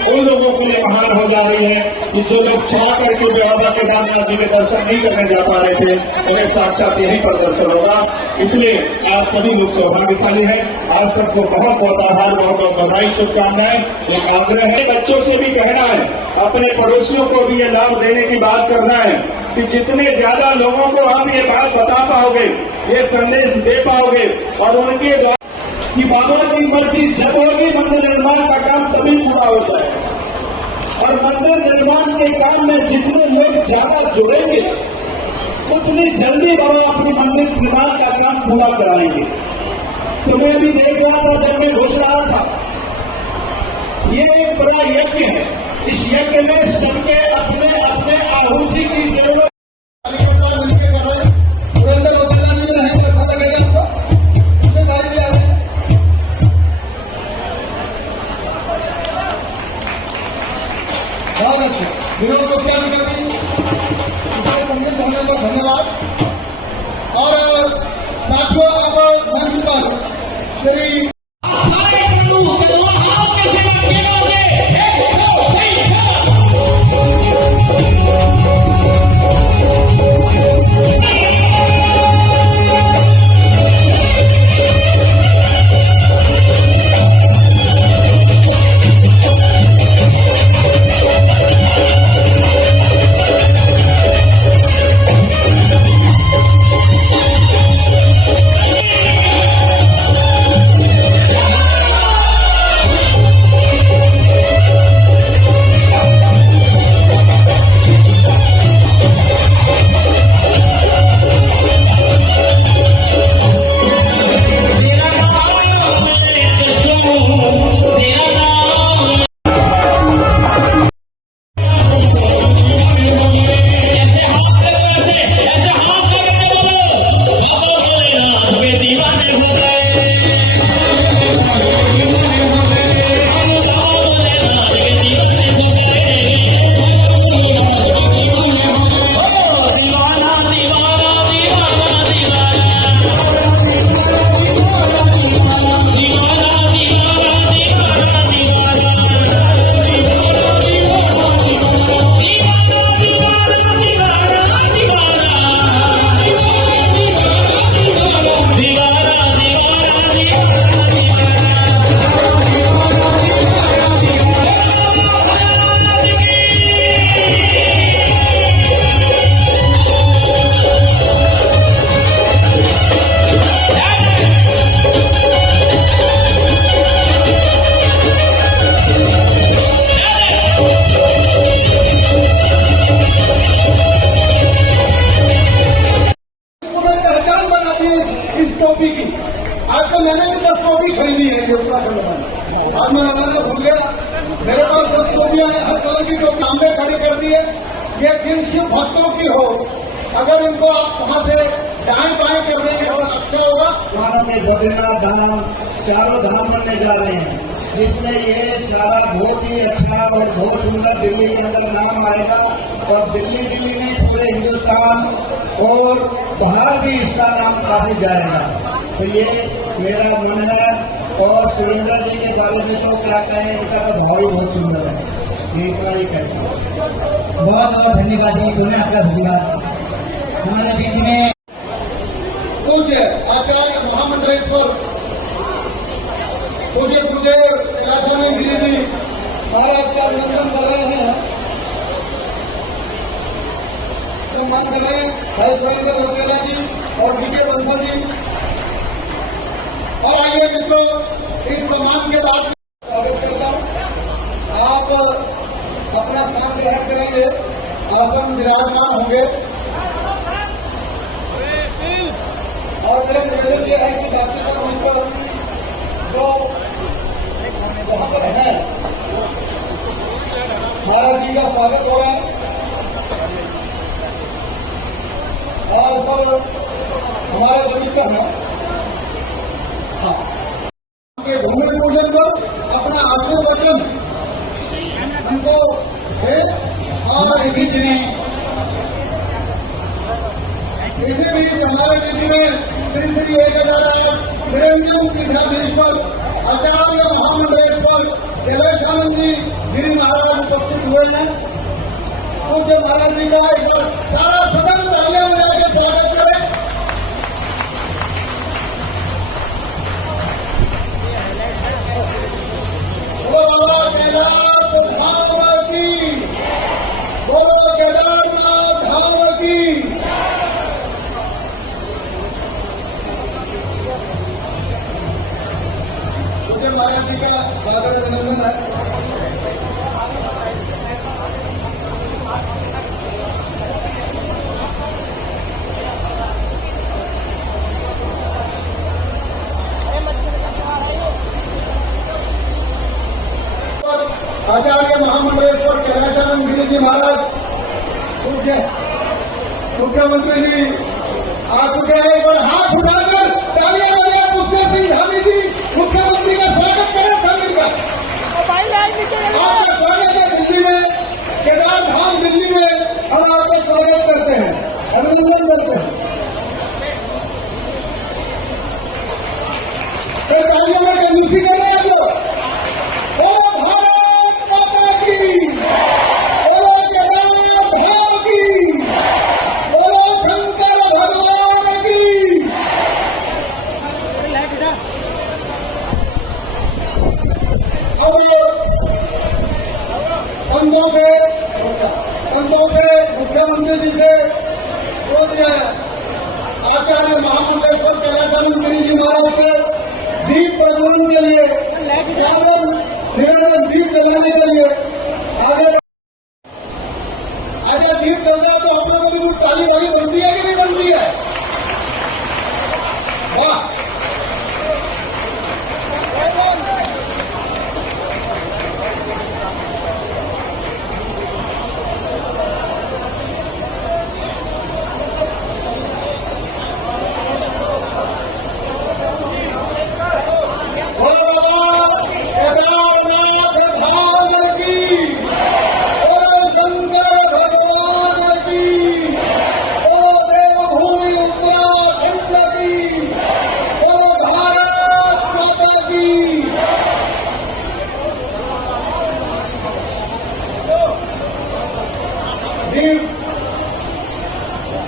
उन लोगों के लिए महान हो जा रही है कि जो लोग चाह करके बाबा केदारनाथ जी के दर्शन नहीं करने जा पा रहे थे, उन्हें साक्षात यहीं पर दर्शन होगा। इसलिए आप सभी लोग सौभाग्यशाली हैं। आप सबको बहुत बहुत आभार, बहुत बहुत बधाई, शुभकामनाएं। एक आग्रह है, बच्चों से भी कहना है, अपने पड़ोसियों को भी ये लाभ देने की बात करना है कि जितने ज्यादा लोगों को आप ये बात बता पाओगे, ये संदेश दे पाओगे और उनके द्वारा कि बाबा की मर्जी जब होगी, मंदिर निर्माण का काम तभी पूरा होता है। और मंदिर निर्माण के काम में जितने लोग ज्यादा जुड़ेंगे, उतनी जल्दी बाबा अपनी मंदिर निर्माण का काम पूरा कराएंगे। तो मैं भी देख रहा था, जब मैं घुस रहा था, ये एक बड़ा यज्ञ है। इस यज्ञ में सबके अपने अपने आहुति की जरूरत। बहुत अच्छे विनोद को क्या धन्यवाद। और साथियों, अब मंच पर श्री टोपी की। आजकल मैंने भी 10 टोपी खरीदी है ये उत्तराखंड में। आज मैं लगाना भूल गया, मेरे पास 10 टोपियां हैं, हर कलर की टोपी हमने खड़ी कर दी है। ये दिन शिव भक्तों की हो, अगर इनको आप वहां से दाएं बाएं करने के और अच्छा होगा। वहां में बद्रीनाथ धाम, चारों धाम बनने जा रहे हैं, जिसमें ये सारा बहुत ही अच्छा और बहुत सुंदर दिल्ली के अंदर नाम आएगा। और दिल्ली नहीं, पूरे हिंदुस्तान और बाहर भी इसका नाम काफी जाएगा। तो ये मेरा मन है। और सुरेंद्र जी के बारे में तो क्या कहें, इनका तो भाव ही बहुत सुंदर है। ये इतना ही कहता हूँ। बहुत बहुत धन्यवाद जी, बोले आपका धन्यवाद। हमारे बीच में पूज्य आचार्य महामंडलेश्वर पूज्य राजधानी गिरी जी महाराज का अभिनंदन कर रहे हैं, सम्मान कर रहे हैं भाई सुरेंद्र रोकेला जी और विजय बंसल जी। और आइए मित्रों, इस सम्मान के बाद स्वागत करता हूं। आप अपना स्थान ग्रहण करेंगे, आसन विराजमान होंगे। और मेरे निवेदन ये है कि बाकी सब मंच पर जो वहां पर है, महाराज जी का स्वागत हो रहा है। और सब हमारे वरिष्ठ हैं, हाँ, भूमि पूजन पर अपना आशीर्वचन उनको है। और इसी बीच हमारे विधि में श्री श्री 1000 निरंजन विद्याधीश्वर आचार्य महामंडलेश्वर कैलाशानंद जी गिरी महाराज उपस्थित हुए हैं। पूज्य महाराज जी का एक बार सारा सदन तालियां बजा के स्वागत करें। बोलो कैलाश धाम की, बोलो केदारनाथ धाम की। पूज्य महाराज जी का स्वागत अभिनंदन है। आचार्य महामंडलेश्वर कैलाशानंद गिरी जी महाराज मुख्यमंत्री जी आ चुके हैं। एक बार हाथ उठाकर तालियां बजाएं। पुष्कर सिंह धामी जी मुख्यमंत्री का स्वागत करें सब मिलकर। आपका स्वागत है दिल्ली में, केदार धाम दिल्ली में हम आपका स्वागत करते हैं, अभिनंदन करते हैं। तो तालियों में कंजूसी करें आप लोग। संतों से मुख्यमंत्री जी से आचार्य महामंडलेश्वर कैलाशानंद गिरी जी महाराज से दीप प्रज्वलन के लिए, दीप जलाने के लिए आगे दीप जल जाए तो हम लोगों की कुछ ताली वाली बनती है कि नहीं बनती है? वाह,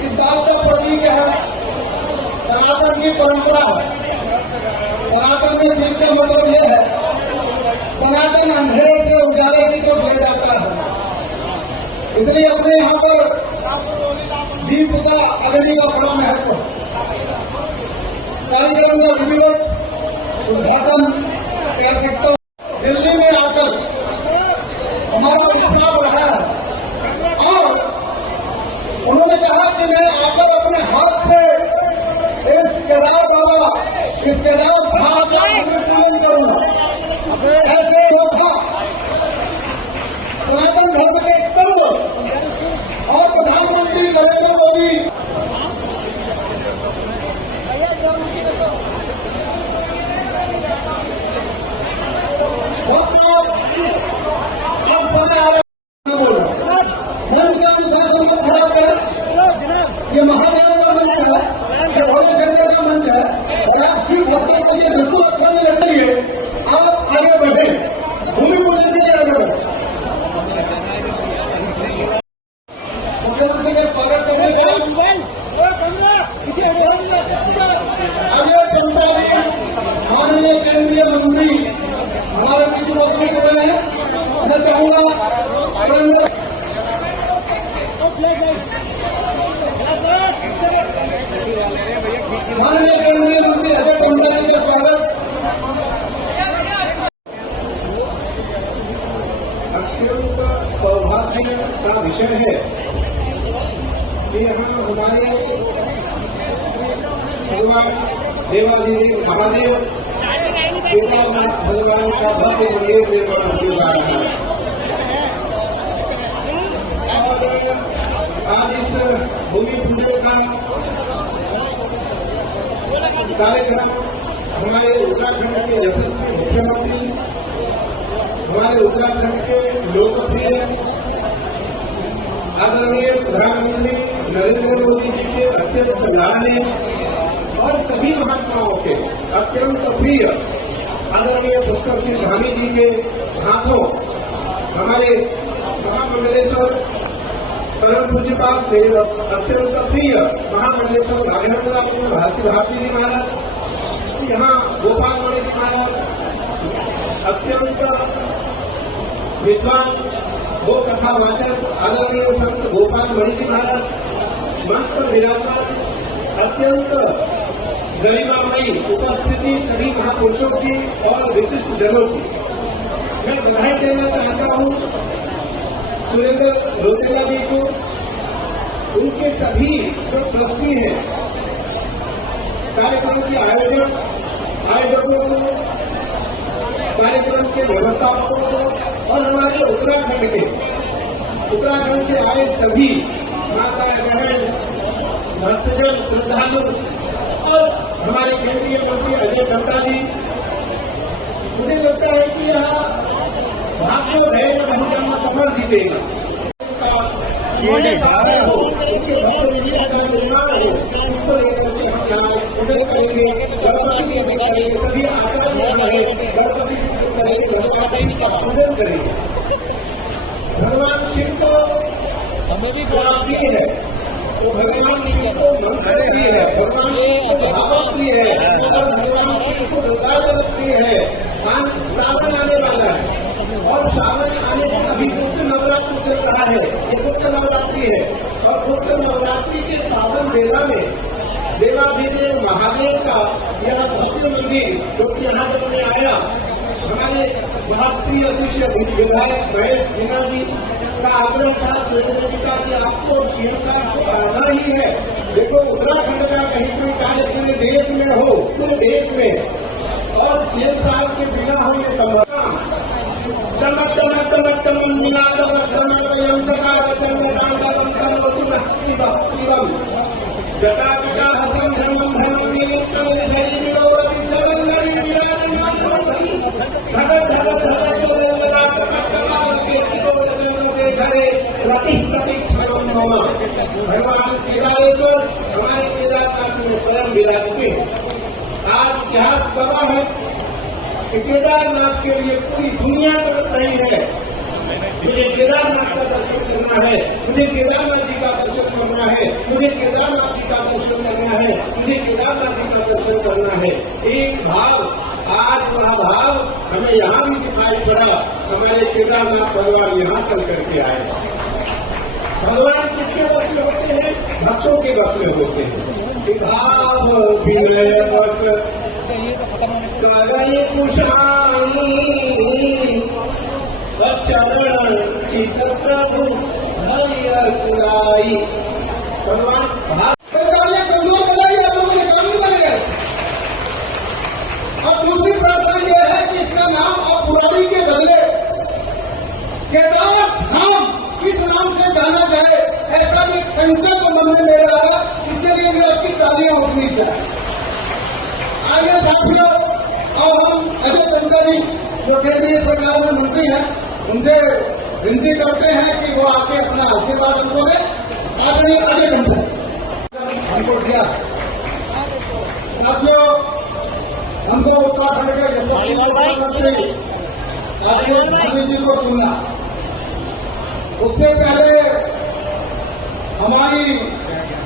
इस बात का प्रतीक है, सनातन की परंपरा है। सनातन में दीप का मतलब यह है, सनातन अंधेरे से उजाले की तो ले जाता है। इसलिए अपने यहाँ पर दीप का अग्नि का बड़ा महत्व। कार्यक्रम का विधिवत उद्घाटन कह सकता हूँ। दिल्ली में आकर हमारा उत्साह बढ़ा है और उन्होंने कहा कि मैं आकर अपने हाथ से इस केदार बाबा, इस केदार धाम का पूजन करूंगा। ऐसे योद्धा सनातन धर्म के स्तंभ और प्रधानमंत्री नरेंद्र मोदी ये महादेव का मंच है, ये भोले शंकर का मंच है और आप शिव भक्तों को ये बिल्कुल अच्छा नहीं लगता है। आप आगे बढ़े, भूमि पूजन के लिए आगे बढ़े। मुख्यमंत्री का स्वागत करने के बाद आगे जनता भी माननीय केंद्रीय मंत्री हमारे बीच उपस्थित हो रहे हैं। मैं चाहूंगा माननीय केंद्रीय मंत्री अजय टोंडा जी का स्वागत। अत्यंत सौभाग्य का विषय है कि यहाँ हमारे भगवान देवाधिदेव महादेव केदारनाथ भगवान का भव्य मंदिर निर्माण किया जा रहा है। और आज इस भूमि पूजन का कार्यक्रम हमारे उत्तराखंड के यशस्वी मुख्यमंत्री, हमारे उत्तराखंड के लोकप्रिय आदरणीय प्रधानमंत्री नरेंद्र मोदी जी के अत्यंत लाडले और सभी महात्माओं के अत्यंत प्रिय आदरणीय पुष्कर सिंह धामी जी के हाथों हमारे महामंडलेश्वर परम पूज्यपाल मेरे अत्यंत प्रिय महामंडलेश्वर राघवेंद्र भारती जी महाराज, यहाँ गोपाल मणि जी महाराज अत्यंत विद्वान गो कथा वाचक आदरणीय संत गोपाल मणि जी महाराज मंच पर विराजमान, अत्यंत गरिमामयी उपस्थिति सभी महापुरुषों की और विशिष्ट जनों की मैं बधाई देना चाहता हूँ सुरेंद्र रोतेला जी को, उनके सभी जो ट्रस्टी हैं, कार्यक्रम के आयोजकों को, कार्यक्रम के व्यवस्थापकों को और हमारे उत्तराखंड से आए सभी माता बहन भक्तजन श्रद्धालु और हमारे केंद्रीय मंत्री अजय टंडा जी। मुझे लगता है कि यह भाग्य रहेगा बहुजन में सफल जीतेगा हो उसके निर्माण हो उसको लेकर के हम यहाँ पूजन करेंगे, गणपति की पूजा करेंगे, सभी आचार्य गणपति की पूजा करेंगे, गणपति का पूजन करेंगे। भगवान शिव को प्रिय है तो भगवान शिव को मंत्र प्रिय है, भगवान शिव को भावा प्रिय है और भगवान शिव को दुर्गा प्रिय है। सावन आने वाला है और सावन आने से अभी गुप्त नवरात्रि चल रहा है, ये गुप्त नवरात्रि है और गुप्त नवरात्रि के पावन बेला में देवाधिदेव महादेव का यह भव्य मंदिर जो कि यहाँ जब मैं आया, हमारे बहुत प्रिय शिष्य विधायक महेश सिन्हा जी का आग्रह था सुरेंद्र जी का कि आपको शिवसा को आना ही है। देखो उत्तराखंड का कहीं कोई कार्य पूरे देश में हो, पूरे देश में, और सीएम साहब के बिना हम ये संभव जटापिता हसम धर्मम धर्मम भगवान केदारेश्वर हमारे केदारनाथ में स्वयं विराज के आज इतिहास गवाह है कि केदारनाथ के लिए पूरी दुनिया तरफ नहीं है। मुझे केदारनाथ का दर्शन करना है, मुझे केदारनाथ जी का दर्शन करना है, मुझे केदारनाथ जी का दर्शन करना है, मुझे केदारनाथ जी का दर्शन करना है। एक भाव, आज वह भाव हमें यहाँ भी दिखाई पड़ा। हमारे केदारनाथ भगवान यहाँ चल करके आए। भगवान किसके बस में होते हैं? भक्तों के बस में होते हैं। भाव विनय बस करई कुशानी चरण चित प्रभु हरिय कुराई। भगवान कमजोर बनाइए, आप लोगों ने कानून बनेगा। अब दूसरी प्रार्थना यह है कि इसका नाम अब पुरानी के बदले केदार धाम इस नाम से जाना जाए, ऐसा भी एक संकल्प मन में मेरा आया। इसके लिए मैं आपकी तालियां उठनी चाहिए। आगे साथियों, और हम अजय टंडा जी जो केंद्रीय सरकार में मंत्री हैं, उनसे विनती करते हैं कि वो आके अपना आशीर्वाद हमको दे। आदरणीय अजय टंडा हमको दिया। साथियों, हमको उत्तराखंड के यशस्वी मुख्यमंत्री राजीव गांधी जी को सुना। उससे पहले हमारी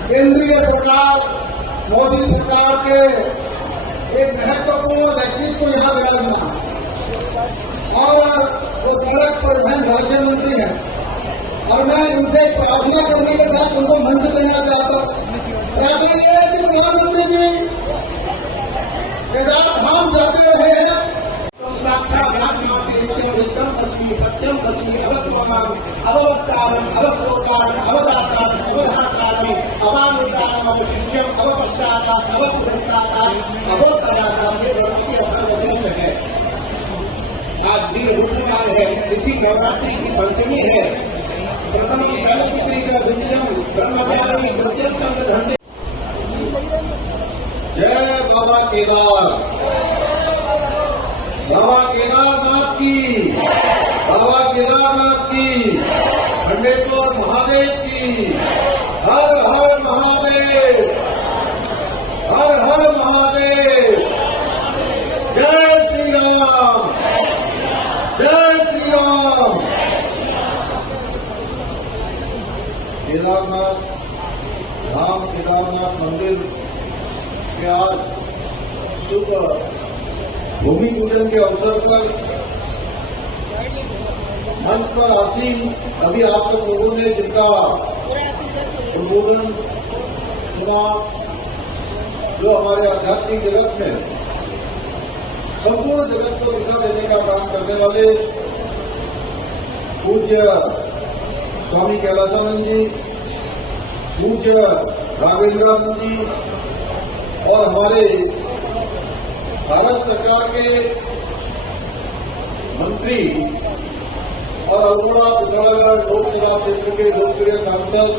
केंद्रीय सरकार, मोदी सरकार के एक महत्वपूर्ण व्यक्तित्व यहाँ विराजमान और वो सड़क परिवहन राज्य मंत्री हैं और मैं उनसे प्रार्थना करने के साथ उनको मंच देना चाहता हूँ। प्रार्थना यह है कि प्रधानमंत्री जी केदार धाम जाते रहे हैं तो साक्षात सत्यम लक्ष्मी अवत्वमान अववत्तारम अवस्रोतारम अवदातारम अवधातारम अवानुदारम अवशिष्यम अवपश्चाताम अवसुधस्ताताम अवोत्तराताम। ये गणपति अपना वचन है। आज दिन रूपकाल है, तिथि नवरात्रि की पंचमी है। प्रथम की सावित्री का विजयम ब्रह्मचारी प्रत्यंतम धन्य। जय बाबा केदार, बाबा केदारनाथ की, बाबा केदारनाथ की, खंडेश्वर महादेव की। हर हर महादेव, हर हर महादेव। जय श्री राम, जय केदारनाथ धाम केदारनाथ मंदिर के आज शुभ भूमि पूजन के अवसर पर मंच पर आसीन अभी आप सब लोगों ने जिनका उद्बोधन सुना, जो हमारे आध्यात्मिक जगत में संपूर्ण जगत को दिशा देने का काम करने वाले पूज्य स्वामी कैलासानंद जी, पूज्य राघवेंद्रानंद जी और हमारे भारत सरकार के मंत्री और अल्मोड़ा पिथौरागढ़ लोकसभा क्षेत्र के लोकप्रिय सांसद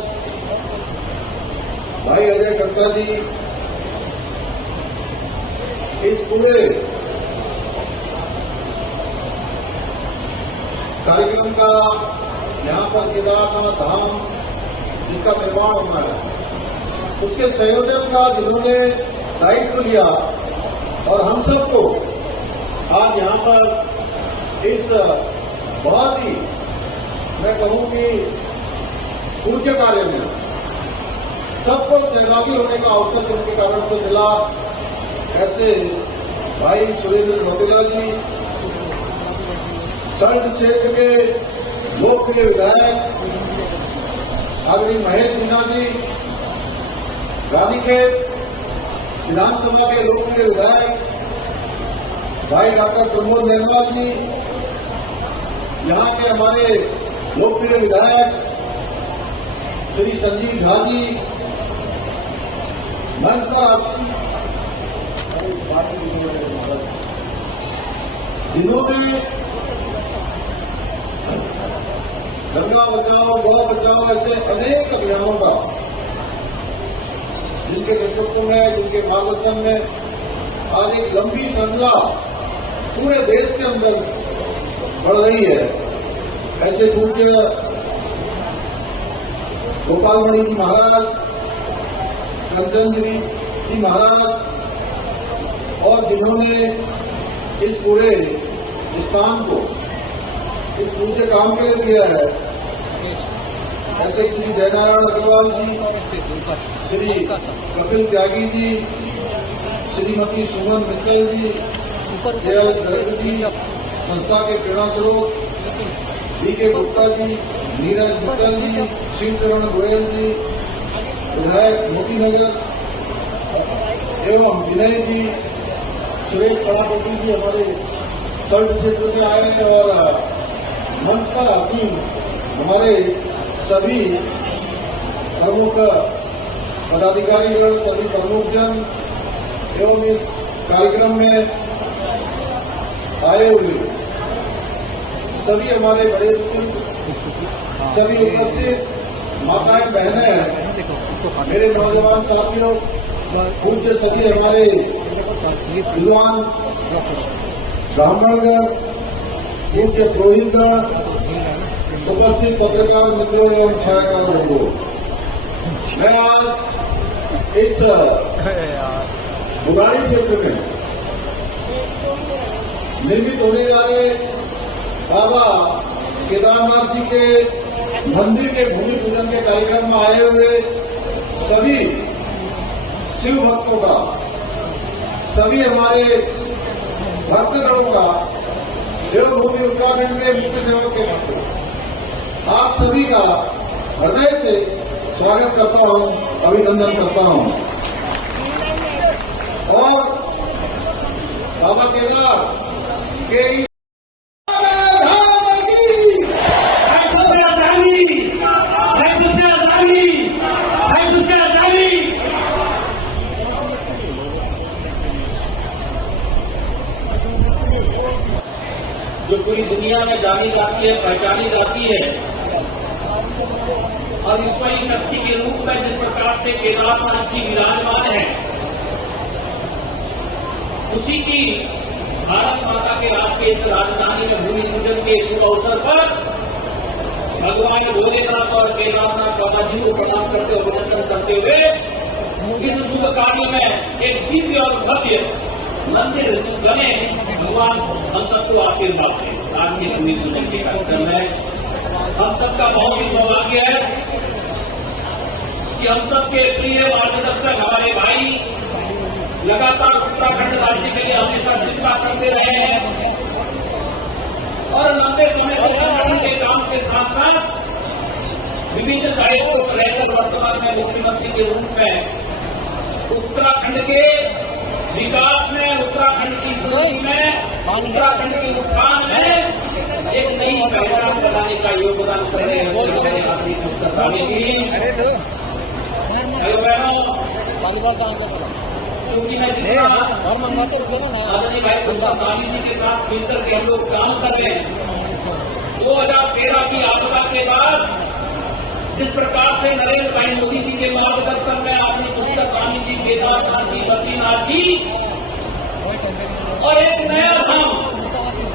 भाई अजय टंटा जी, इस पूरे कार्यक्रम का यहाँ पर केदारनाथ धाम जिसका निर्माण होना है उसके संयोजन का जिन्होंने दायित्व लिया और हम सबको आज यहाँ पर इस बहुत ही मैं कहूँ कि पूज्य कार्य में सबको सहभागी होने का अवसर जिनके कारण से मिला, ऐसे भाई सुरेंद्र चौटिला जी, सल्ट क्षेत्र के लोकप्रिय विधायक आदरणीय महेश मीना जी, रानीखेत विधानसभा के लोकप्रिय विधायक भाई डॉक्टर प्रमोद नेरवाल जी, यहाँ के हमारे लोकप्रिय विधायक श्री संजीव झा जी, मंच पर आसीन जिन्होंने गंगा बचाओ गौ बचाओ ऐसे अनेक अभियानों का जिनके नेतृत्व में, जिनके मार्गदर्शन में आज एक लंबी श्रृंखला पूरे देश के अंदर बढ़ रही है, ऐसे पूज्य गोपालमणि जी महाराज, कंचन जी महाराज और जिन्होंने इस पूरे स्थान को इस पूरे काम के लिए दिया है, ऐसे श्री जयनारायण अग्रवाल जी, श्री कपिल त्यागी जी, श्रीमती सुमन मित्तल जी, जयल गर्ग जी, संस्था के प्रेरणा स्रोत वी.के. गुप्ता जी, नीरज मित्तल जी, शिवचरण गोयल जी, विधायक मोतीनगर एवं विनय जी, सुरेश कलापति जी हमारे सल्ट क्षेत्र से आए हैं और मंच पर आसीन हमारे सभी प्रमुख पदाधिकारीगण, सभी प्रमुखजन एवं इस कार्यक्रम में आए हुए सभी हमारे बड़े बुजुर्ग, सभी उपस्थित माताएं बहनें, मेरे नौजवान साथियों, पूज्य सभी हमारे विद्वान ब्राह्मणगण, पूज्य पुरोहितगण, उपस्थित पत्रकार मित्रों एवं छायाकार बंधुओं, मैं आज इस बुराड़ी क्षेत्र में निर्मित होने जा रहे बाबा केदारनाथ जी के मंदिर के भूमि पूजन के कार्यक्रम में आए हुए सभी शिव भक्तों का, सभी हमारे भक्तगणों का, देवभूमि उत्तराखंड के मुख्य सेवक के भक्तों, आप सभी का हृदय से स्वागत करता हूं, अभिनंदन करता हूं और बाबा केदार के जो पूरी दुनिया में जानी जाती है, पहचानी जाती है और ईश्वरी शक्ति के रूप में जिस प्रकार से केदारनाथ जी विराजमान है, उसी की भारत माता के राज के इस राजधानी में भूमि पूजन के शुभ अवसर पर भगवान भोलेनाथ और केदारनाथ बाबा जी को प्रणाम करते हुए अभिनंदन करते हुए इस शुभ कार्य में एक दिव्य और भव्य मंदिर बने, भगवान हम सबको आशीर्वाद दें। आज के भूमि पूजन के कार्यक्रम में हम सबका बहुत ही सौभाग्य है कि हम सबके प्रिय मार्गदर्शक हमारे भाई लगातार उत्तराखंड राज्य के लिए हमेशा चिंता करते रहे हैं और लंबे समय से संगठन के काम के साथ साथ विभिन्न दायित्वों पर रहकर वर्तमान में मुख्यमंत्री के रूप में उत्तराखंड के विकास में, उत्तराखंड की स्थिति में, उत्तराखंड के उत्थान में एक नई पहचान बनाने का योगदान कर रहे हैं। हेलो बहनों, क्योंकि मैं जितना आदरणीय भाई प्रसाद गांधी जी के साथ मिलकर के हम लोग काम कर रहे हैं, 2013 की आपदा के बाद जिस प्रकार से नरेंद्र भाई मोदी जी के मार्गदर्शन में आपने पुस्तक स्वामी जी, केदारनाथ जी, बद्रीनाथ जी और एक नया धाम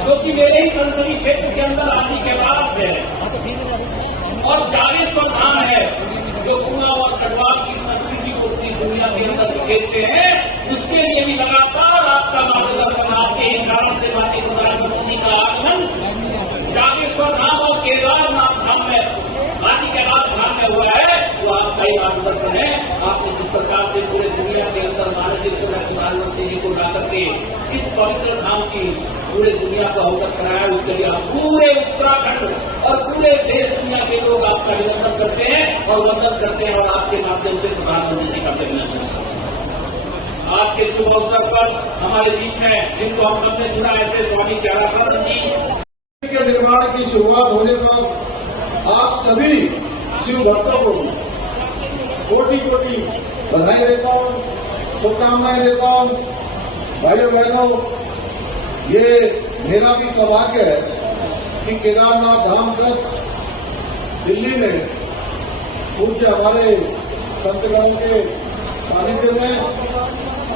जो कि मेरे ही संसदीय क्षेत्र के अंदर आदि कैलाश है और जागेश्वर धाम है जो कुआं और गढ़वाल की संस्कृति को पूरी दुनिया के अंदर बिखेरते हैं, उसके लिए भी लगातार आपका मार्गदर्शन, आपके इन कारण से माननीय प्रधानमंत्री का आगमन जागेश्वर धाम और केदारनाथ धाम में, आदि कैलाश धाम में हुआ है, वो आपका ही मार्गदर्शन है। आपने जिस प्रकार से पूरे दुनिया के अंदर मानचित्र में प्रधानमंत्री जी को जाकर के इस पवित्र धाम की पूरे दुनिया को अवगत कराया, उसके लिए आप पूरे उत्तराखंड और पूरे देश दुनिया के लोग आपका अभिनंदन करते हैं और वंदन करते हैं और आपके माध्यम से प्रधानमंत्री जी का अभिनंदन करते हैं। आज के शुभ अवसर पर हमारे बीच में जिनको हम सबने सुना ऐसे स्वामी ज्ञानानंद जी के निर्माण की शुरुआत होने पर आप सभी शिव भक्तों को कोटि कोटि बधाई देता हूँ, शुभकामनाएं देता हूँ। भाइयों बहनों, ये मेरा भी सौभाग्य है कि केदारनाथ धाम ट्रस्ट दिल्ली में पूज्य हमारे संतगणों के सानिध्य में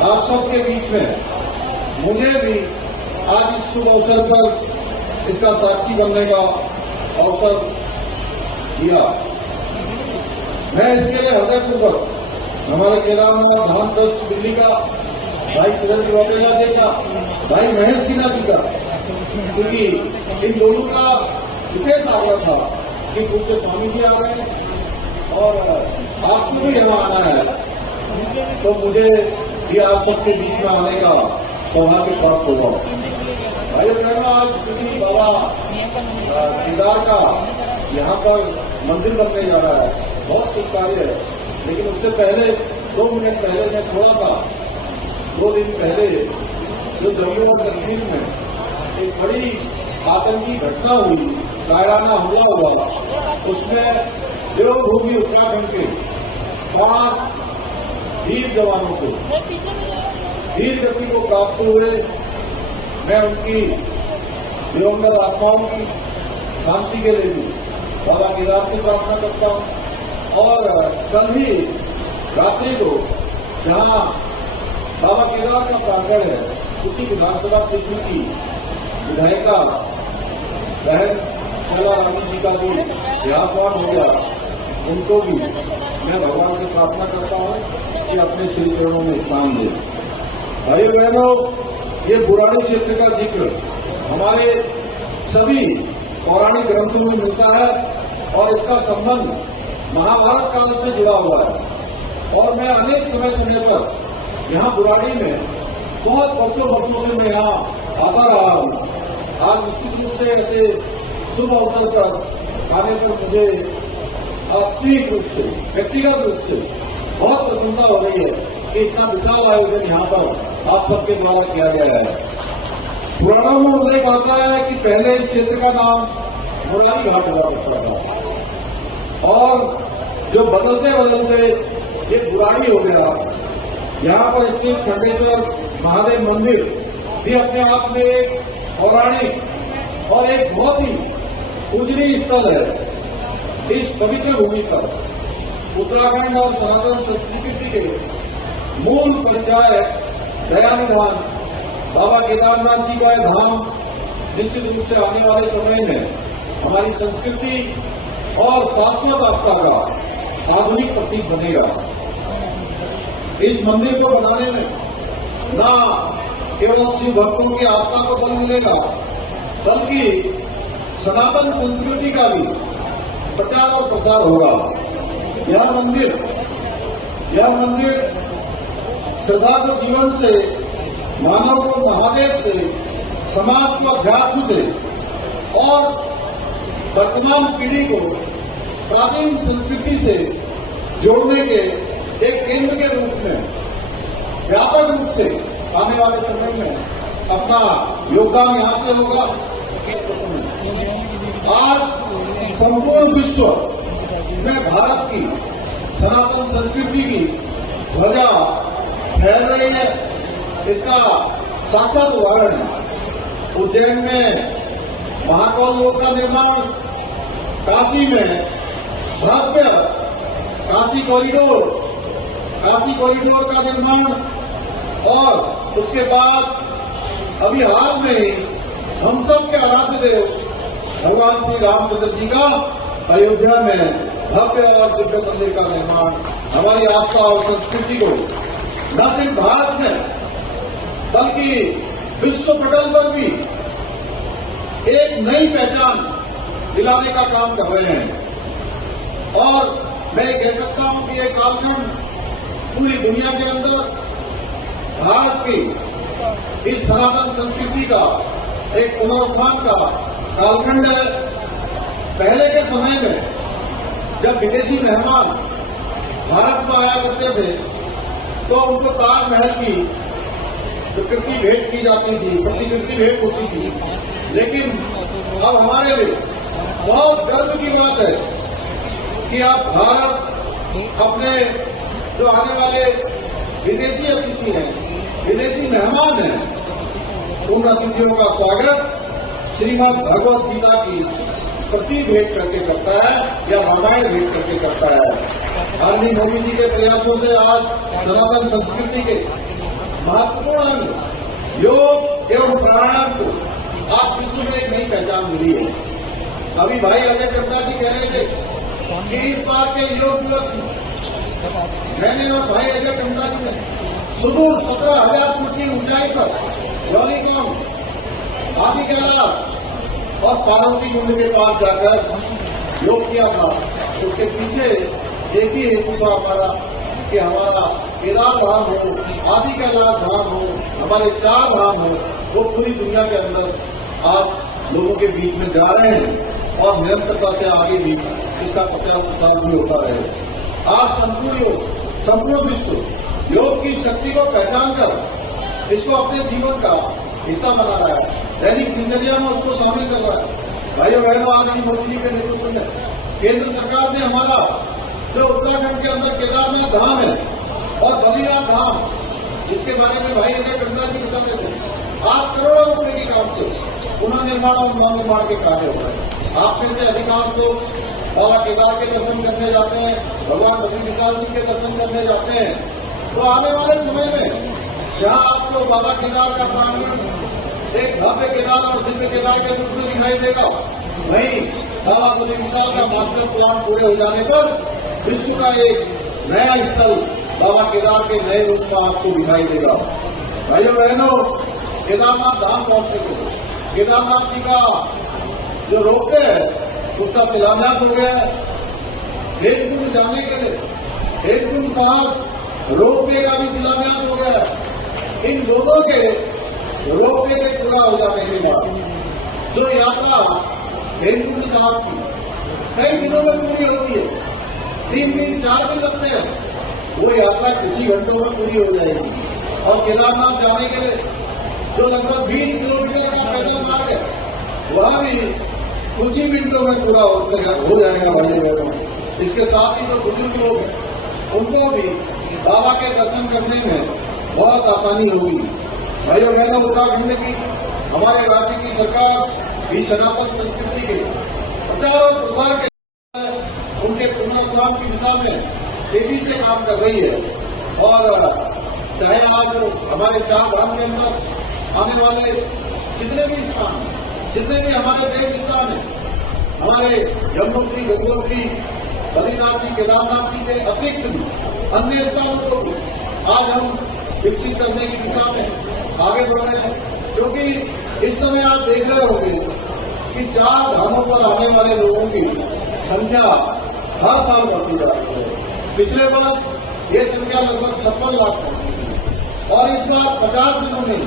आप सबके बीच में मुझे भी आज इस शुभ अवसर पर इसका साक्षी बनने का अवसर दिया। मैं इसके लिए हृदयपूर्वक हमारे केदारनाथ धाम ट्रस्ट दिल्ली का भाई सुरेंद्र रौतेला जी का, भाई महेश सिन्हा जी का, क्योंकि इन दोनों का विशेष आग्रह था कि पूज्य स्वामी जी आ रहे हैं और आपको भी यहाँ आना है, तो मुझे भी आप सबके बीच में आने का सौभाग्य प्राप्त होगा। भाई बहनों, आज श्री बाबा केदार का यहाँ पर मंदिर बनने जा रहा है, बहुत शुभ कार्य है। लेकिन उससे पहले 2 मिनट पहले मैं थोड़ा था, 2 दिन पहले जो जम्मू और कश्मीर में एक बड़ी आतंकी घटना हुई, कायराना हमला हुआ, उसमें देवभूमि उत्तराखंड के 5 वीर जवानों को वीर गति को प्राप्त हुए। मैं उनकी दिवंगत आत्माओं की शांति के लिए भी बाबा केदार से प्रार्थना करता हूँ। और कल ही रात्रि को जहाँ बाबा केदार का प्रांगण है, उसी विधानसभा क्षेत्र की विधायिका बहन शैला रानी जी का भी देहांतवान हो गया, उनको भी मैं भगवान से प्रार्थना करता हूँ कि अपने श्री चरणों में स्थान दे। भाई बहनों, ये पुराने क्षेत्र का जिक्र हमारे सभी पौराणिक ग्रंथों में मिलता है और इसका संबंध महाभारत काल से जुड़ा हुआ है। और मैं अनेक समय पर यहाँ बुराड़ी में बहुत वर्षों से मैं यहाँ आता रहा हूँ। आज निश्चित रूप से ऐसे शुभ अवसर पर आने पर मुझे आत्मिक रूप से, व्यक्तिगत रूप से बहुत प्रसन्नता हो रही है कि इतना विशाल आयोजन यहाँ पर आप सबके द्वारा किया गया है। पुराणों में उल्लेख आता है कि पहले इस क्षेत्र का नाम मुरारी घाट हुआ करता था और जो बदलते बदलते ये बुराड़ी हो गया। यहाँ पर स्थित खंडेश्वर महादेव मंदिर भी अपने आप में एक पौराणिक और एक बहुत ही पूजनीय स्थल है। इस पवित्र भूमि पर उत्तराखंड और सनातन संस्कृति के मूल परिचय दयानिधान बाबा केदारनाथ जी का धाम निश्चित रूप से आने वाले समय में हमारी संस्कृति और शाश्वत आस्था का आधुनिक प्रतीक बनेगा। इस मंदिर को बनाने में न केवल शिव भक्तों की आस्था को बल मिलेगा, बल्कि सनातन संस्कृति का भी प्रचार और प्रसार होगा। यह मंदिर यह मंदिर श्रद्धा को जीवन से, मानव को महादेव से, समाज को अध्यात्म से और वर्तमान पीढ़ी को प्राचीन संस्कृति से जोड़ने के एक केंद्र के रूप में व्यापक रूप से आने वाले समय में अपना योगदान यहां से होगा। आज संपूर्ण विश्व में भारत की सनातन संस्कृति की ध्वजा फैल रही है। इसका साक्षात उदाहरण है उज्जैन में महाकाल लोक का निर्माण, काशी में भव्य काशी कॉरिडोर का निर्माण और उसके बाद अभी हाल में ही हम सब के आराध्य देव भगवान श्री रामचंद्र जी का अयोध्या में भव्य और दिव्य मंदिर का निर्माण हमारी आस्था और संस्कृति को न सिर्फ भारत में बल्कि विश्व पटल पर भी एक नई पहचान दिलाने का काम कर रहे हैं। और मैं कह सकता हूं कि ये कालखंड पूरी दुनिया के अंदर भारत की इस सनातन संस्कृति का एक पुनरुत्थान का कालखंड है। पहले के समय में जब विदेशी मेहमान भारत में आया करते थे तो उनको ताजमहल की प्रकृति भेंट की जाती थी, प्रतिकृति भेंट होती थी। लेकिन अब हमारे लिए बहुत गर्व की बात है कि अब भारत अपने जो आने वाले विदेशी अतिथि हैं, विदेशी मेहमान हैं, उन अतिथियों का स्वागत श्रीमद् भगवत गीता की प्रति भेंट करके करता है या रामायण भेंट करके करता है। आदरणीय मोदी जी के प्रयासों से आज सनातन संस्कृति के महत्वपूर्ण अंग योग एवं प्राणायाम को आज विश्व में एक नई पहचान मिली है। अभी भाई अजय टंडा जी कह रहे थे कि इस बार के योग दिवस में मैंने और भाई अजय टंडा जी ने सुदूर 17,000 फुट की ऊंचाई पर जौलीगांव, आदि कैलाश और पार्वती कुंड के पास जाकर योग किया था। उसके पीछे एक ही हेतु था हमारा कि हमारा केदार धाम हो, आदि कैलाश धाम हो, हमारे 4 धाम हो, वो पूरी दुनिया के अंदर आज लोगों के बीच में जा रहे हैं और निरंतरता से आगे भी इसका प्रचार प्रसार भी होता रहे। आज संपूर्ण विश्व योग की शक्ति को पहचान कर इसको अपने जीवन का हिस्सा बना रहा है, दैनिक दिनचर्या में उसको शामिल कर रहा है। भाइयों बहनों, आज भी मोदी जी के नेतृत्व में केंद्र सरकार ने हमारा जो उत्तराखंड के अंदर केदारनाथ धाम है और बद्रीनाथ धाम, जिसके बारे में भाई अजय टंडा जी बताते थे, आज करोड़ों रुपए के काम से पुनः निर्माण और नवनिर्माण के कार्य हो रहे हैं। आप में से अधिकांश लोग बाबा केदार के दर्शन करने जाते हैं, भगवान बद्री विशाल जी के दर्शन करने जाते हैं। तो आने वाले समय में जहां आपको बाबा केदार का प्रांगण एक भव्य केदार और दिव्य केदार के रूप में दिखाई देगा, वहीं बाबा बद्री विशाल का मास्टर प्लान पूरे हो जाने पर विश्व का एक नया स्थल बाबा केदार के नए रूप में आपको दिखाई देगा। भाइयों बहनों, केदारनाथ धाम पहुंचने को केदारनाथ जी का जो रोपवे है उसका शिलान्यास हो गया है। हेमकुंड जाने के लिए हेमकुंड साहब रोपवे का भी शिलान्यास हो गया है। इन दोनों के रोपवे के पूरा हो जाने के बाद जो यात्रा हेमकुंड साहब की कई दिनों में पूरी होती है, 3 दिन 4 दिन लगते हैं, वो यात्रा कुछ ही घंटों में पूरी हो जाएगी। और केदारनाथ जाने के लिए जो लगभग 20 किलोमीटर का पैदल मार्ग है, वह भी कुछ ही मिनटों में पूरा हो जाएगा। भाई बहनों, इसके साथ ही जो बुजुर्ग लोग हैं उनको भी बाबा के दर्शन करने में बहुत आसानी होगी। भाइयों बहनों, उत्तराखंड की हमारे राज्य की सरकार भी सनातन संस्कृति के प्रचार और प्रसार के उनके पुनरुत्थान की दिशा में तेजी से काम कर रही है। और चाहे आज हमारे 4 धाम के अंदर आने वाले जितने भी स्थान, जितने भी हमारे देव स्थान हैं, हमारे यमुनोत्री, गंगोत्री, बद्रीनाथ जी, केदारनाथ जी के अतिरिक्त भी अन्य स्थानों को भी आज हम विकसित करने की दिशा में आगे बढ़ रहे हैं। क्योंकि इस समय आप देख रहे होंगे कि 4 धामों पर आने वाले लोगों की संख्या हर साल बढ़ती जा रही है। पिछले वर्ष ये संख्या लगभग 56 लाख पहुंची है और इस बार 50 दिनों में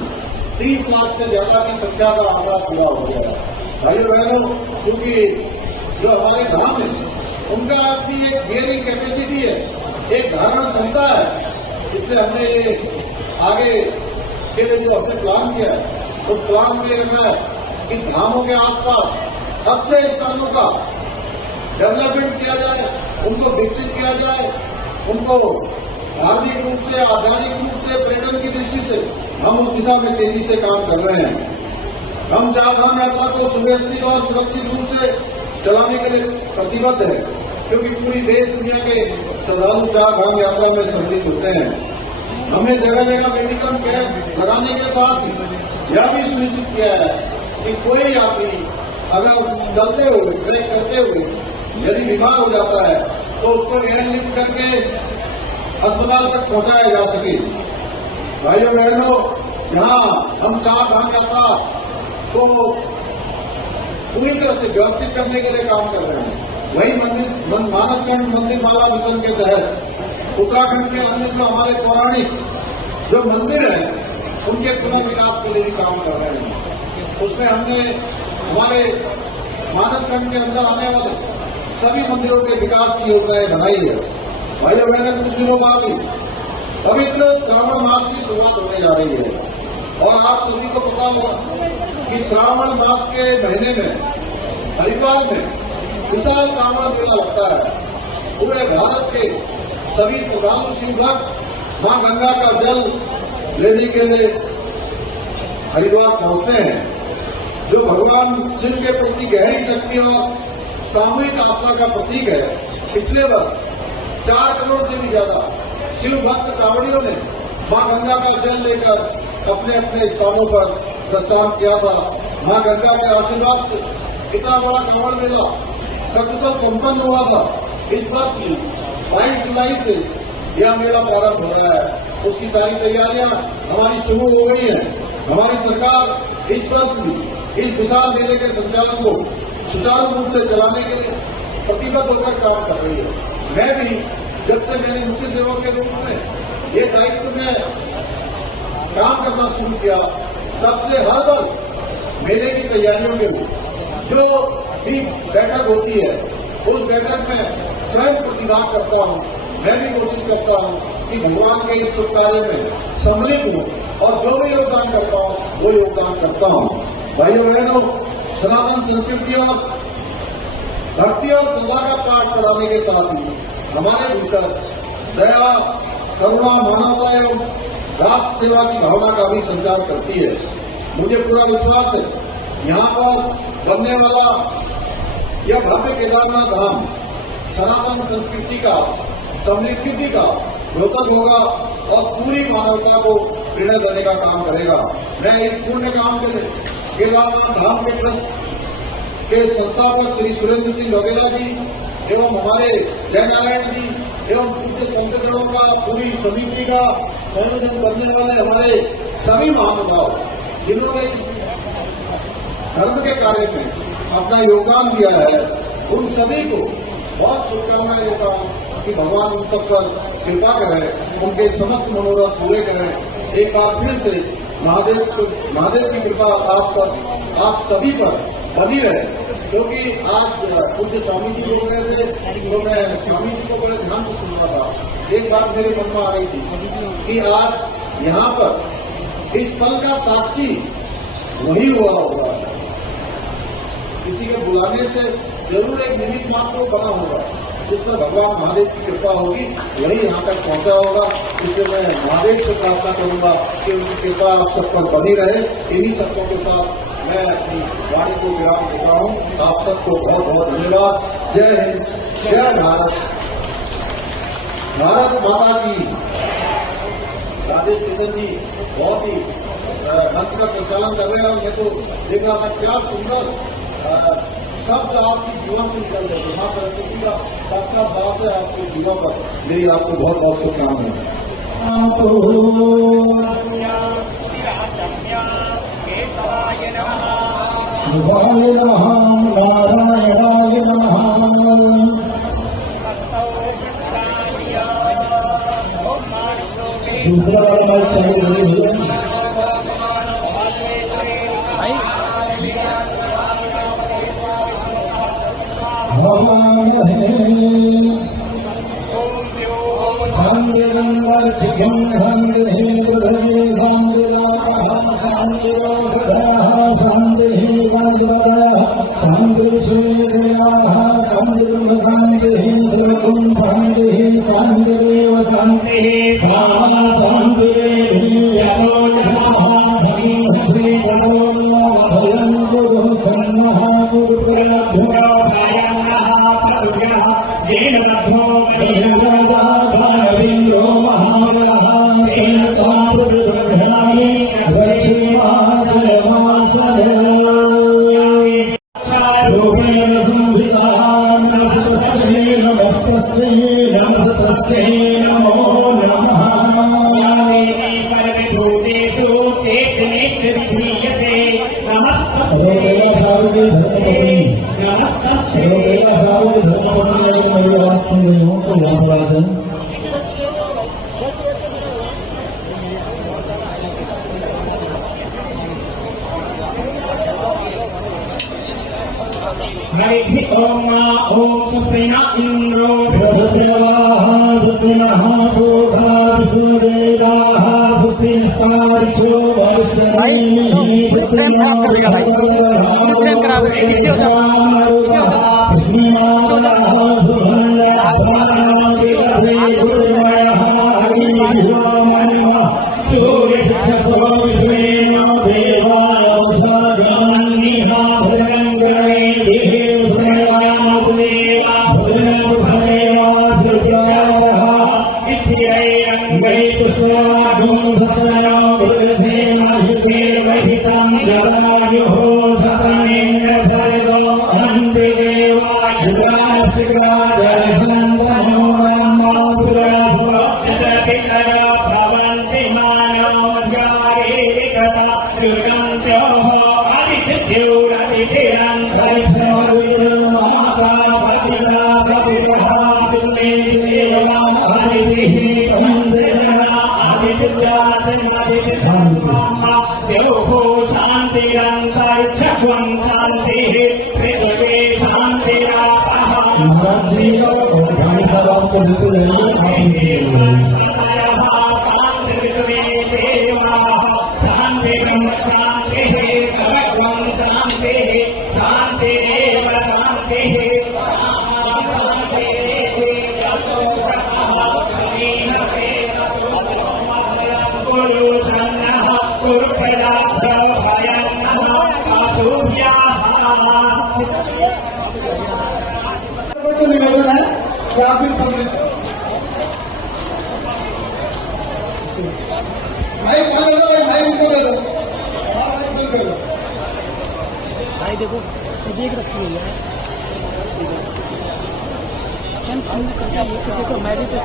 30 लाख से ज्यादा की संख्या का आंकड़ा पूरा हो गया है। भाइयों बहनों, क्योंकि जो हमारे धाम है उनका अपनी एक बियरिंग कैपेसिटी है, एक धारण क्षमता है, इसलिए हमने ये आगे के लिए जो हमने प्लान किया है उस प्लान में रखा है कि धामों के आसपास अच्छे स्थानों का डेवलपमेंट किया जाए, उनको विकसित किया जाए, उनको धार्मिक रूप से, आधारिक रूप से, पर्यटन की दृष्टि से हम उस दिशा में तेजी से काम कर रहे हैं। हम चारधाम यात्रा को सुव्यवस्थित और सुरक्षित रूप से चलाने के लिए प्रतिबद्ध है, क्योंकि पूरी देश दुनिया के श्रद्धालु चारधाम यात्रा में सम्मिलित होते हैं। हमने जगह जगह मेडिकल कैंप लगाने के साथ ही यह भी सुनिश्चित किया है कि कोई यात्री अगर चलते हुए, ट्रैक करते हुए यदि बीमार हो जाता है तो उसको एयरलिफ्ट करके अस्पताल तक पहुंचाया जा सके। भाइयों बहनों, यहाँ हम चारधाम यात्रा को पूरी तरह से व्यवस्थित करने के लिए काम कर रहे हैं। वही मानसखंड मंदिर माला मिशन के तहत उत्तराखंड के अन्य जो हमारे पौराणिक जो मंदिर हैं उनके पुनर्विकास के लिए भी काम कर रहे हैं। उसमें हमने हमारे मानसखंड के अंदर आने वाले सभी मंदिरों के विकास की योजनाएं बनाई है। भाइयों बहनों, कुछ दिनों बाद ही पवित्र श्रावण मास की शुरुआत होने जा रही है और आप सभी को पता होगा कि श्रावण मास के महीने में हरिद्वार में विशाल कांवड़ मेला लगता है। पूरे भारत के सभी श्रद्धालु शिव भक्त मां गंगा का जल लेने के लिए हरिद्वार पहुंचते हैं, जो भगवान शिव के प्रति गहरी शक्ति और सामूहिक आस्था का प्रतीक है। पिछले वर्ष 4 करोड़ से भी ज्यादा शिव भक्त कांवड़ियों ने मां गंगा का जल लेकर अपने अपने स्थानों पर प्रस्थान किया था। मां गंगा के आशीर्वाद से इतना बड़ा कांवड़ मेला सकुशल संपन्न हुआ था। इस वर्ष भी 22 जुलाई से यह मेला प्रारंभ हो रहा है। उसकी सारी तैयारियां हमारी शुरू हो गई हैं। हमारी सरकार इस वर्ष भी इस विशाल मेले के संचालन को सुचारू रूप से चलाने के लिए प्रतिबद्ध होकर काम कर रही है। मैं भी जब से मैंने मुख्य सेवक के रूप में ये दायित्व में काम करना शुरू किया, तब से हर वर्ष मेले की तैयारियों के लिए जो भी बैठक होती है उस बैठक में स्वयं प्रतिभाग करता हूं। मैं भी कोशिश करता हूं कि भगवान के इस शुभ कार्य में सम्मिलित हूं और जो भी योगदान करता हूं वो योगदान करता हूं। भाइयों बहनों, सनातन संस्कृति और भक्ति और श्रद्धा का पाठ पढ़ाने के साथ ही हमारे भीतर दया, करुणा, मानवता एवं राष्ट्र सेवा की भावना का भी संचार करती है। मुझे पूरा विश्वास है यहाँ पर बनने वाला यह भव्य केदारनाथ धाम सनातन संस्कृति का, समृद्धि का द्योतक होगा और पूरी मानवता को प्रेरणा देने का काम करेगा। मैं इस पुण्य काम के लिए केदारनाथ धाम के ट्रस्ट के संस्थापक श्री सुरेंद्र सिंह रघेला जी एवं हमारे जयनारायण जी एवं पूज्य संतजनों का, पूरी समिति का संयोजन करने वाले हमारे सभी महानुभाव जिन्होंने धर्म के कार्य में अपना योगदान दिया है, उन सभी को बहुत शुभकामनाएं देता हूं कि भगवान उन सब पर कृपा करें, उनके समस्त मनोरथ पूरे करें। एक बार फिर से महादेव की कृपा आप पर, आप सभी पर बनी रहे, क्योंकि आज पूज्य स्वामी जी हो गए थे तो मैं स्वामी जी को बड़े ध्यान से सुन रहा था। एक बात मेरे मन में आ रही थी कि आज यहाँ पर इस पल का साक्षी वही हुआ होगा, किसी के बुलाने से जरूर एक निमित्त मात्र बना होगा, जिसमें भगवान महादेव की कृपा होगी, वही यहाँ तक पहुंचा होगा। इसलिए मैं महादेव से प्रार्थना करूंगा कि उनकी कृपा आप सब पर बनी रहे। इन्हीं सबकों के साथ मैं अपनी वाणी को विराम देता हूँ। आप सबको बहुत बहुत धन्यवाद। जय हिंद, जय भारत, भारत माता की। राजेश चंदन जी बहुत ही मंच का संचालन कर रहे हैं। मैं तो देख रहा था क्या सुंदर शब्द आपकी जीवन से निकल रहे, मां सरस्वती का सबका बात है आपके जीवन पर। मेरी आपको बहुत बहुत शुभकामनाएं। शिवाय नमः, नारायणाय नमः। हवामहे शान्तिरङ्गर्चिकं शान्तिः गृहे शान्तिराः शान्तिः वज्रदाः शान्तिर्श्रीदयाः शान्तिर्मशान्तिः सर्वं शान्तिः शान्तिरेव शान्तिः शान्तिरेव यतो नमः श्री भयं गुरुः सन्नः गुरुप्रभ्यो जेन मध्यो रवीन्द्रो महावरः तेन तापृद्धामि दक्षिणाचलमाचल रूपेण संहिताः नमस्तस्यै नमस्तस्यै नमस्तस्यै नमो नमः सर्वभूतेषु चेतनेत्रिधीयते नमस्तस्यै नमस्तस्यै मेरी बात सुन रही हूँ तो यहाँ पर आते हैं हरि ओम स्वस्तिना इंद्रो प्रभुदेवाः सुतिनः पूर्वा विष्णुदेवाः सुतिस्तारिक्षो देखो देख रखी हुई है देखो मैं भी तो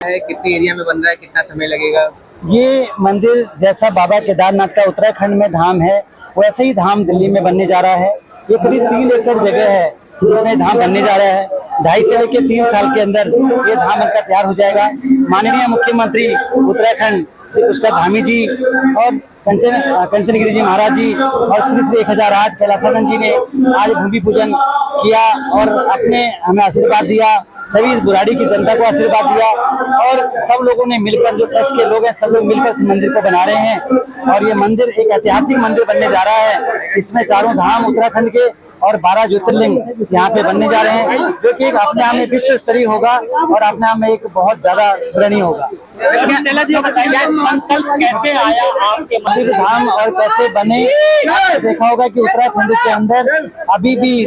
है, कितने एरिया में बन रहा है, कितना समय लगेगा? ये मंदिर जैसा बाबा केदारनाथ का उत्तराखंड में धाम है, वैसे ही धाम दिल्ली में बनने जा रहा है। ये करीब 3 एकड़ जगह है जिसमें धाम बनने जा रहा है। 2.5 से लेकर 3 साल के अंदर ये धाम बनकर तैयार हो जाएगा। माननीय मुख्यमंत्री उत्तराखंड पुष्कर धामी जी और कंचनगिरी जी महाराज जी और श्री 1008 कैलासानंद जी ने आज भूमि पूजन किया और अपने हमें आशीर्वाद दिया। सभी बुराड़ी की जनता को आशीर्वाद दिया और सब लोगों ने मिलकर, जो ट्रस्ट के लोग हैं, सब लोग मिलकर इस मंदिर को बना रहे हैं। और ये मंदिर एक ऐतिहासिक मंदिर बनने जा रहा है। इसमें चारों धाम उत्तराखंड के और 12 ज्योतिर्लिंग यहाँ पे बनने जा रहे हैं, जो कि एक अपने आप में विश्व स्तरीय होगा और अपने आप में एक बहुत ज्यादा स्मरणीय होगा। संकल्प कैसे आया आपके मंदिर धाम और कैसे बने? देखा होगा कि उत्तराखंड के अंदर अभी भी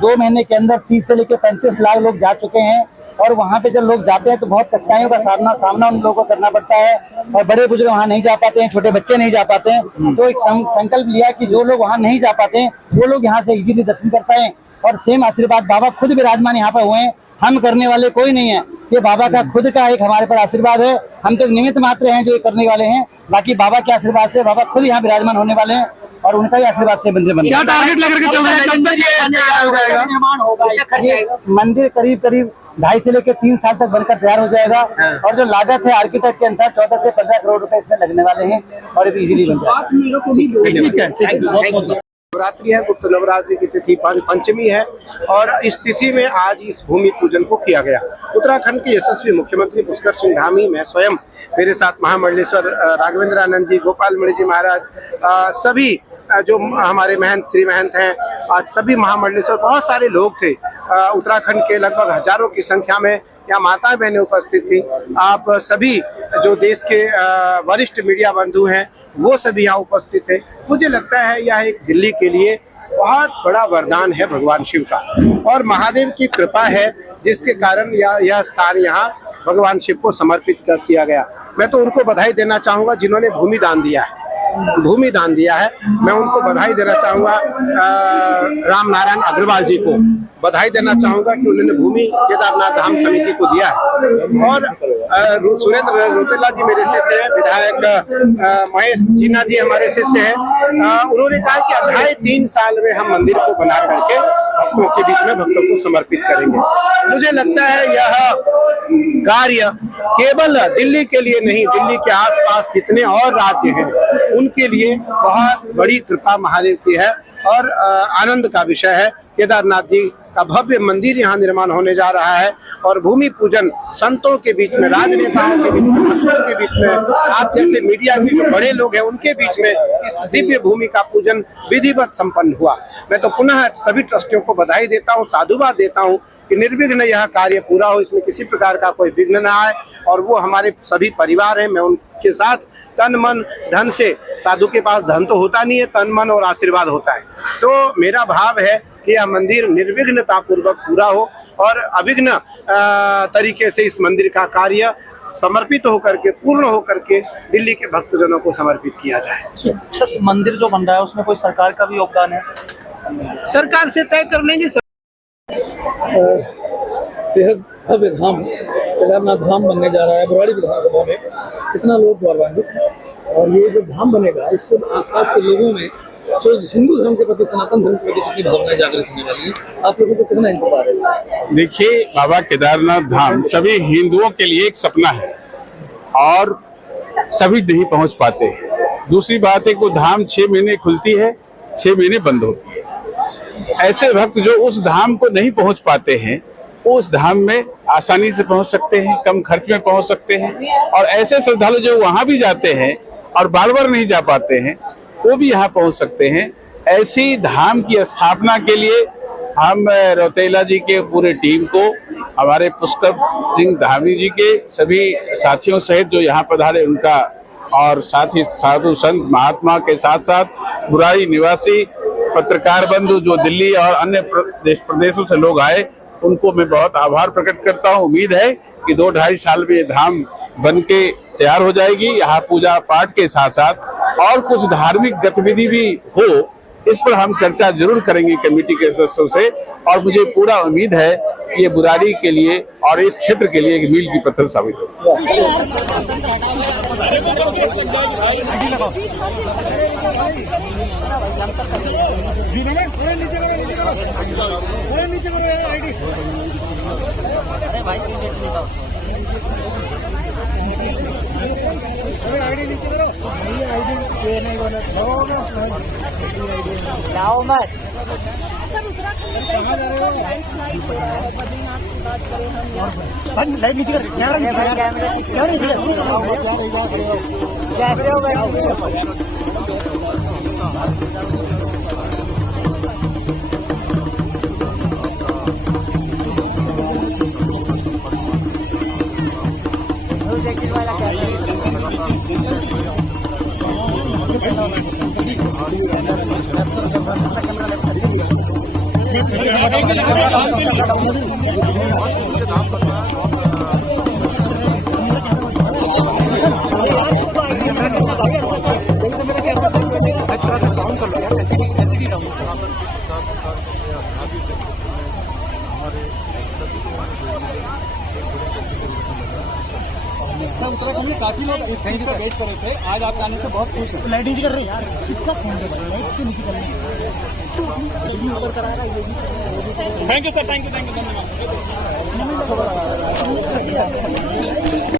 2 महीने के अंदर 30 से लेकर 35 लाख लोग जा चुके हैं और वहाँ पे जब लोग जाते हैं तो बहुत कठिनाइयों का सामना उन लोगों को करना पड़ता है और बड़े बुजुर्ग वहाँ नहीं जा पाते हैं, छोटे बच्चे नहीं जा पाते हैं। तो एक संकल्प लिया कि जो लोग वहाँ नहीं जा पाते हैं वो लोग यहाँ से इजीली दर्शन कर पाए और सेम आशीर्वाद बाबा खुद विराजमान यहाँ पर हुए हैं। हम करने वाले कोई नहीं है, ये बाबा का खुद का एक हमारे पर आशीर्वाद है। हम तो निमित्त मात्र हैं जो ये करने वाले हैं, बाकी बाबा के आशीर्वाद से बाबा खुद यहाँ विराजमान होने वाले हैं और उनका ही आशीर्वाद से मंदिर बन क्या टारगेट लेकर के चल रहे हैं? कब तक निर्माण होगा? ये मंदिर करीब 2.5 से लेकर 3 साल तक बनकर तैयार हो जाएगा और जो लागत है आर्किटेक्ट के अनुसार 14 से 15 करोड़ रुपए इसमें लगने वाले हैं और ये इजीली बन जाएगा। नवरात्रि है, गुप्त नवरात्रि की तिथि पंचमी है और इस तिथि में आज इस भूमि पूजन को किया गया। उत्तराखंड के यशस्वी मुख्यमंत्री पुष्कर सिंह धामी, मैं स्वयं, मेरे साथ महामंडलेश्वर राघवेंद्र आनंद जी, गोपाल मणि जी महाराज, सभी जो हमारे महंत श्री महंत हैं, आज सभी महामंडलेश्वर, बहुत सारे लोग थे। उत्तराखंड के लगभग हजारों की संख्या में यहाँ माताएं बहनें उपस्थित थी। आप सभी जो देश के वरिष्ठ मीडिया बंधु हैं वो सभी यहाँ उपस्थित थे। मुझे लगता है यह एक दिल्ली के लिए बहुत बड़ा वरदान है भगवान शिव का और महादेव की कृपा है जिसके कारण यह स्थान यहाँ भगवान शिव को समर्पित कर दिया गया। मैं तो उनको बधाई देना चाहूँगा जिन्होंने भूमि दान दिया है। मैं उनको बधाई देना चाहूँगा, राम नारायण अग्रवाल जी को बधाई देना चाहूँगा कि उन्होंने भूमि केदारनाथ धाम समिति को दिया है। और सुरेंद्र रोतेला जी मेरे शिष्य है, विधायक महेश जीना जी हमारे शिष्य है। उन्होंने कहा कि अढ़ाई 3 साल में हम मंदिर को बना करके भक्तों के बीच में भक्तों को समर्पित करेंगे। मुझे लगता है यह कार्य केवल दिल्ली के लिए नहीं, दिल्ली के आसपास जितने और राज्य हैं उनके लिए बहुत बड़ी कृपा महादेव की है और आनंद का विषय है। केदारनाथ जी का भव्य मंदिर यहाँ निर्माण होने जा रहा है और भूमि पूजन संतों के बीच में, राजनेताओं के बीच में, भक्तों के बीच में, आप जैसे मीडिया के जो बड़े लोग हैं उनके बीच में इस दिव्य भूमि का पूजन विधिवत संपन्न हुआ। मैं तो पुनः सभी ट्रस्टियों को बधाई देता हूँ, साधुवाद देता हूँ कि निर्विघ्न यह कार्य पूरा हो, इसमें किसी प्रकार का कोई विघ्न न आए और वो हमारे सभी परिवार हैं, मैं उनके साथ तन मन धन से, साधु के पास धन तो होता नहीं है, तन मन और आशीर्वाद होता है। तो मेरा भाव है कि यह मंदिर निर्विघ्नता पूर्वक पूरा हो और अविघ्न तरीके से इस मंदिर का कार्य समर्पित होकर के, पूर्ण होकर के दिल्ली के भक्तजनों को समर्पित किया जाए। मंदिर जो बन रहा है उसमें कोई सरकार का भी योगदान है? सरकार से तय कर लेंगे। भव्य धाम केदारनाथ धाम बनने जा रहा है बुराड़ी विधानसभा में। कितना लोग गौरवान्वित हैं और ये जो धाम बनेगा इससे आसपास के लोगों में जो हिंदू धर्म के प्रति, सनातन धर्म के प्रति कितनी भावनाएं जागृत होने वाली है, आप लोगों को कितना इंतजार है इसका? देखिए, बाबा केदारनाथ धाम सभी हिंदुओं के लिए एक सपना है और सभी नहीं पहुंच पाते। दूसरी बात है कि धाम 6 महीने खुलती है, 6 महीने बंद होती है। ऐसे भक्त जो उस धाम को नहीं पहुंच पाते हैं उस धाम में आसानी से पहुंच सकते हैं, कम खर्च में पहुंच सकते हैं। और ऐसे श्रद्धालु जो वहां भी जाते हैं और बार बार नहीं जा पाते हैं वो भी यहाँ पहुंच सकते हैं। ऐसी धाम की स्थापना के लिए हम रोतेला जी के पूरे टीम को, हमारे पुष्कर सिंह धामी जी के सभी साथियों सहित जो यहाँ पधारे उनका, और साथ ही साधु संत महात्मा के साथ साथ बुराड़ी निवासी पत्रकार बंधु जो दिल्ली और अन्य प्रदेशों से लोग आए, उनको मैं बहुत आभार प्रकट करता हूँ। उम्मीद है कि 2-2.5 साल में ये धाम बन के तैयार हो जाएगी। यहाँ पूजा पाठ के साथ साथ और कुछ धार्मिक गतिविधि भी हो इस पर हम चर्चा जरूर करेंगे कमेटी के सदस्यों से, और मुझे पूरा उम्मीद है कि ये बुराड़ी के लिए और इस क्षेत्र के लिए एक मील की पत्थर साबित होगी। जाओ मत। सर उत्तराखंड में लैंडस्लाइड हो रहा है, बद्रीनाथ की बात करें हम यहाँ लाइट नीचे कर, कैसे हो गए? वाला उत्तराखंड में काफी लोग इस कहीं का वेट कर रहे थे, आज आपके आने से बहुत खुश है। लाइट नीचे कर रही है यार, इसका फोन कर रहा है, लाइट क्यों नीचे कर रही है? ऊपर करा रहा है ये भी। Thank you sir, thank you धन्यवाद।